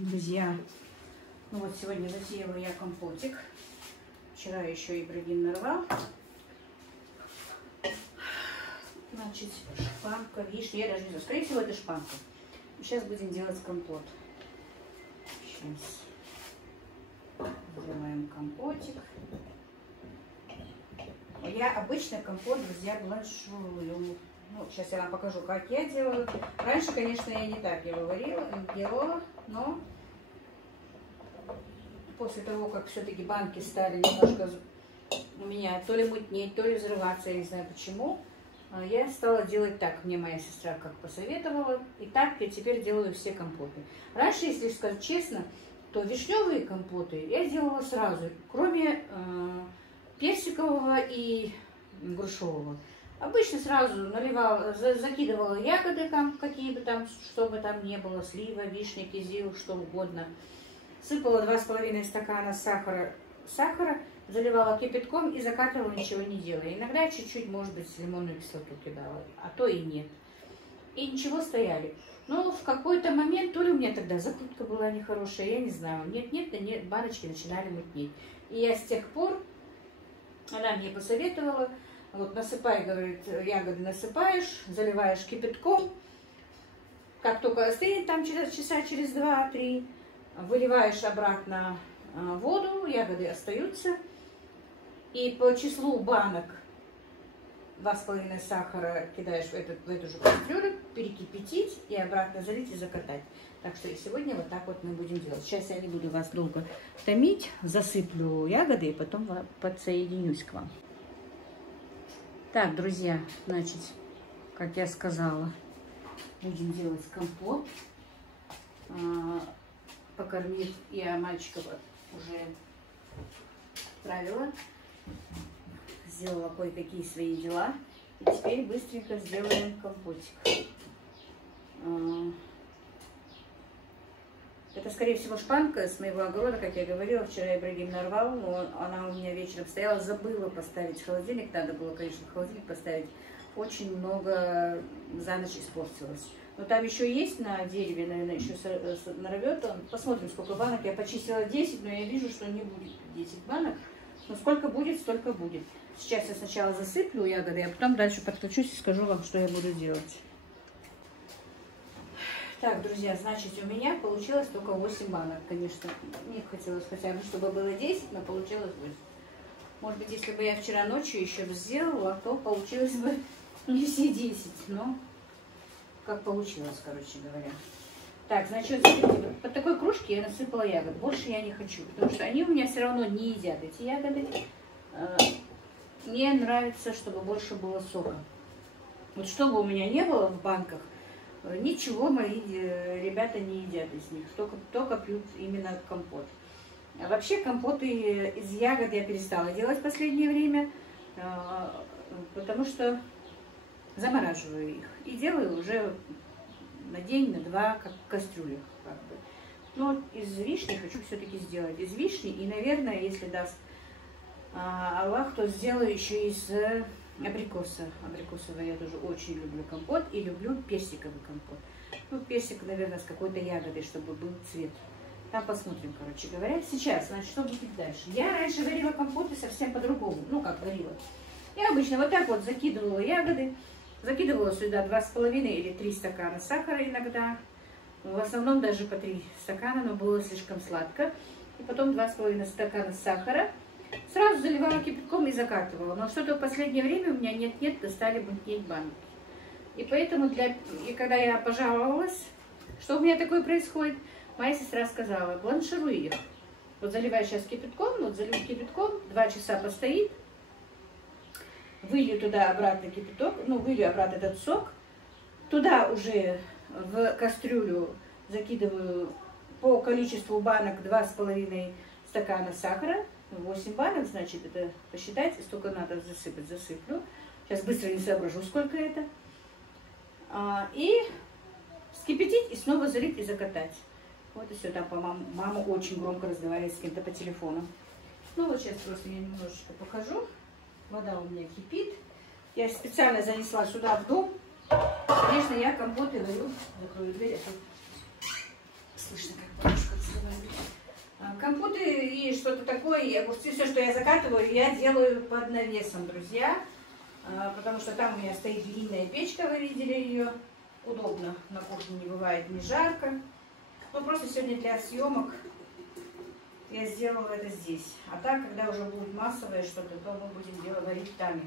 Друзья, ну вот сегодня засеяла я компотик. Вчера еще Ибрагим нарвал. Значит, шпанка, вишня. Я даже не знаю, скорее всего, это шпанка. Сейчас будем делать компот. Сейчас сделаем компотик. Я обычно компот, друзья, бланширую. Ну, сейчас я вам покажу, как я делаю. Раньше, конечно, я не так его делала, но после того, как все-таки банки стали немножко у меня то ли мутнеть, то ли взрываться, я не знаю почему, я стала делать так. Мне моя сестра как посоветовала. И так я теперь делаю все компоты. Раньше, если сказать честно, то вишневые компоты я делала сразу, кроме персикового и грушевого. Обычно сразу наливала, закидывала ягоды там, какие бы там, что бы там ни было, слива, вишня, кизил, что угодно. Сыпала 2,5 стакана сахара, заливала кипятком и закатывала, ничего не делая. Иногда чуть-чуть, может быть, лимонную кислоту кидала, а то и нет. И ничего, стояли. Но в какой-то момент, то ли у меня тогда закрутка была нехорошая, я не знаю. Нет, баночки начинали мутнеть. И я с тех пор, она мне посоветовала, вот насыпай, говорит, ягоды насыпаешь, заливаешь кипятком. Как только остынет, там часа через 2-3, выливаешь обратно воду, ягоды остаются. И по числу банок 2,5 сахара кидаешь в эту же кастрюлю, перекипятить и обратно залить и закатать. Так что и сегодня вот так вот мы будем делать. Сейчас я не буду вас долго томить, засыплю ягоды и потом подсоединюсь к вам. Так, друзья, значит, как я сказала, будем делать компот. Покормив я мальчиков уже отправила. Сделала кое-какие свои дела. И теперь быстренько сделаем компотик. Это, скорее всего, шпанка с моего огорода, как я говорила. Вчера Ибрагим нарвал, но она у меня вечером стояла. Забыла поставить в холодильник. Надо было, конечно, в холодильник поставить. Очень много за ночь испортилось. Но там еще есть на дереве, наверное, еще нарвет он. Посмотрим, сколько банок. Я почистила 10, но я вижу, что не будет 10 банок. Но сколько будет, столько будет. Сейчас я сначала засыплю ягоды, а потом дальше подключусь и скажу вам, что я буду делать. Так, друзья, значит, у меня получилось только 8 банок, конечно. Мне хотелось хотя бы, чтобы было 10, но получилось 8. Может быть, если бы я вчера ночью еще сделала, то получилось бы не все 10, но как получилось, короче говоря. Так, значит, смотрите, под такой кружке я насыпала ягод. Больше я не хочу, потому что они у меня все равно не едят, эти ягоды. Мне нравится, чтобы больше было сока. Вот чтобы у меня не было в банках, ничего мои ребята не едят из них, только пьют именно компот. А вообще компоты из ягод я перестала делать в последнее время, потому что замораживаю их и делаю уже на день, на два, как в кастрюлях. Как бы. Но из вишни хочу все-таки сделать. Из вишни и, наверное, если даст Аллах, то сделаю еще из абрикоса. Абрикосовый я тоже очень люблю компот и люблю персиковый компот. Ну, персик, наверное, с какой-то ягодой, чтобы был цвет. Там посмотрим, короче говоря. Сейчас, значит, что будет дальше? Я раньше варила компоты совсем по-другому. Ну, как варила. Я обычно вот так вот закидывала ягоды. Закидывала сюда 2,5 или 3 стакана сахара иногда. В основном даже по 3 стакана, но было слишком сладко. И потом 2,5 стакана сахара. Сразу заливала кипятком и закатывала. Но что-то в последнее время у меня нет-нет, стали мутнеть банки. И поэтому, и когда я пожаловалась, что у меня такое происходит, моя сестра сказала, бланшируй их. Вот заливаю сейчас кипятком, вот залью кипятком, 2 часа постоит. Вылью туда обратно кипяток, ну, вылью обратно этот сок. Туда уже в кастрюлю закидываю по количеству банок 2,5 стакана сахара. 8 банок, значит, это посчитайте, столько надо засыпать, засыплю. Сейчас быстро не соображу, сколько это. И вскипятить, и снова залить и закатать. Вот и все, там, по-моему, мама очень громко разговаривает с кем-то по телефону. Ну, вот сейчас просто я немножечко покажу. Вода у меня кипит. Я специально занесла сюда в дом. Конечно, я компоты варю. Закрою дверь, а то слышно, как бабушка что-то такое, и огурцы, все, что я закатываю, я делаю под навесом, друзья. Потому что там у меня стоит длинная печка, вы видели ее. Удобно, на кухне не бывает, не жарко. Ну, просто сегодня для съемок я сделала это здесь. А так, когда уже будет массовое что-то, то мы будем варить там их.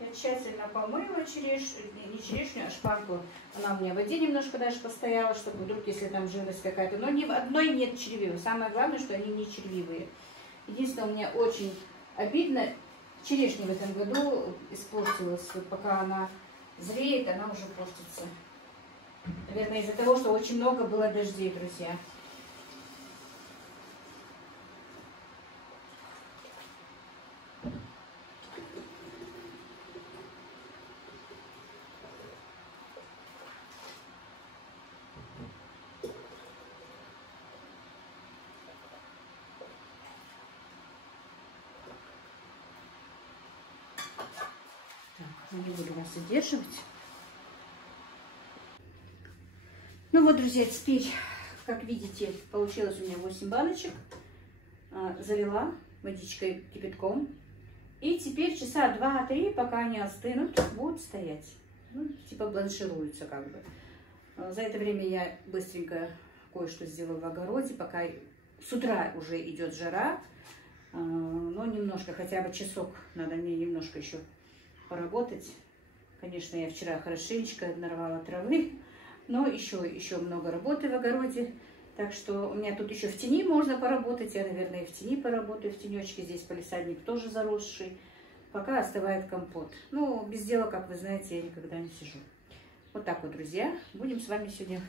Я тщательно помыла черешню, не черешню, а шпанку. Она у меня в воде немножко даже постояла, чтобы вдруг, если там живность какая-то. Но ни в одной нет червивых. Самое главное, что они не червивые. Единственное, у меня очень обидно, черешня в этом году испортилась. Вот пока она зреет, она уже портится. Наверное, из-за того, что очень много было дождей, друзья. Не буду вас задерживать. Ну вот, друзья, теперь, как видите, получилось у меня 8 баночек. Залила водичкой кипятком. И теперь часа 2-3, пока они остынут, будут стоять. Ну, типа бланшируются как бы. За это время я быстренько кое-что сделала в огороде, пока с утра уже идет жара. Но немножко, хотя бы часок, надо мне немножко еще поработать. Конечно, я вчера хорошенечко нарвала травы, но еще много работы в огороде. Так что у меня тут еще в тени можно поработать. Я, наверное, и в тени поработаю, в тенечке. Здесь палисадник тоже заросший. Пока остывает компот. Ну, без дела, как вы знаете, я никогда не сижу. Вот так вот, друзья. Будем с вами сегодня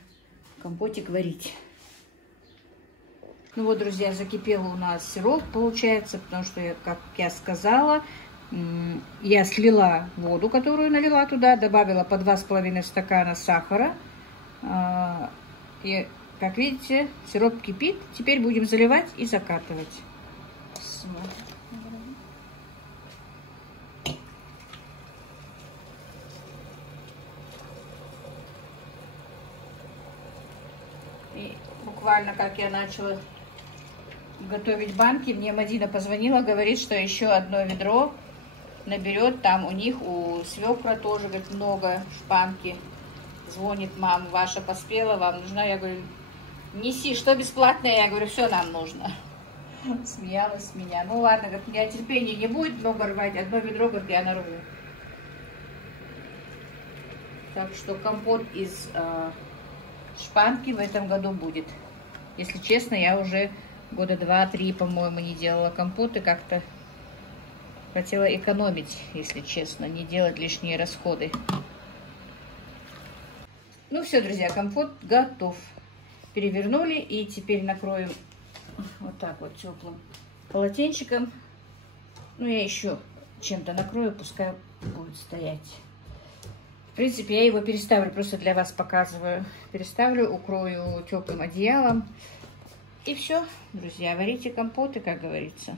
компотик варить. Ну вот, друзья, закипел у нас сироп, получается, потому что, как я сказала, я слила воду, которую налила туда, добавила по 2,5 стакана сахара. И, как видите, сироп кипит. Теперь будем заливать и закатывать. И буквально как я начала готовить банки, мне Мадина позвонила, говорит, что еще одно ведро наберет. Там у них, у свекра тоже, говорит, много шпанки. Звонит: мам, ваша поспела, вам нужна? Я говорю: неси, что бесплатное? Я говорю: все нам нужно. Смеялась с меня. Ну ладно, говорит, у меня терпения не будет много рвать. Одно ведро, говорит, я нарву. Так что компот из шпанки в этом году будет. Если честно, я уже года 2-3, по-моему, не делала компоты. Как-то хотела экономить, если честно, не делать лишние расходы. Ну все, друзья, компот готов. Перевернули и теперь накроем вот так вот теплым полотенчиком. Ну, я еще чем-то накрою, пускай будет стоять. В принципе, я его переставлю, просто для вас показываю. Переставлю, укрою теплым одеялом. И все, друзья, варите компоты, как говорится.